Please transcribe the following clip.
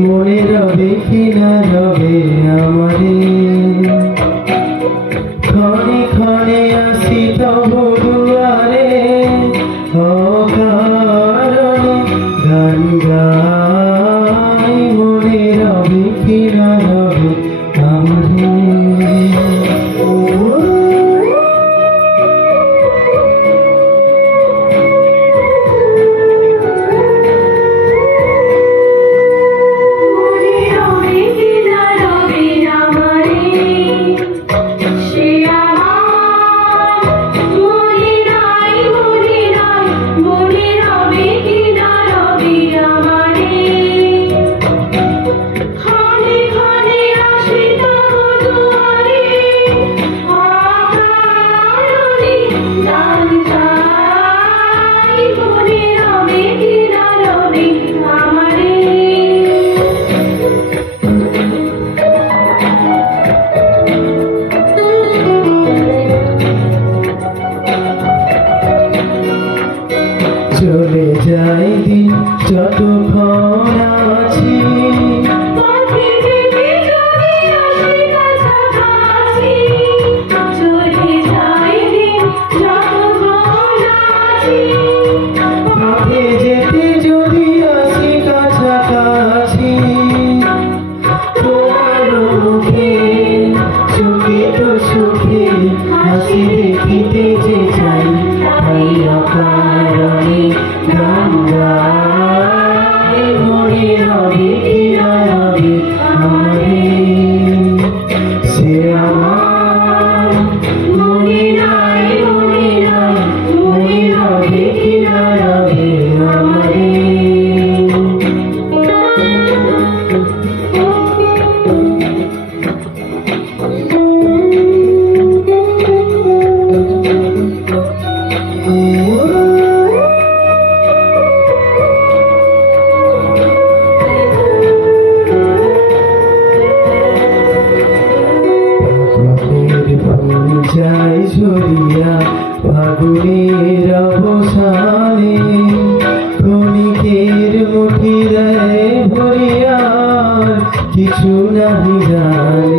মনে রবে কি না রবে আমারে ক্ষণে ক্ষণে আসি তবু দুয়ারে অকারণে গান গাই মনে রবে কি না রবে আমারে চলে যায় দিন যতক্ষণ আছি পথে যেতে যদি আসি কাছাকাছি তোমার মুখে চোখে তো সুখে হাসি দেখিতে যে চাই তাই অকারণে গান গাই মনে রবে কি না রবে আমারে সে আমার মনে নাই মনে নাই মনে রবে কি না রবে আমারে যায় ঝরিয়া ফাগুনের অবসানে ক্ষণিকের মুঠি দেয় ভরিয়া কিছু নাহি জানে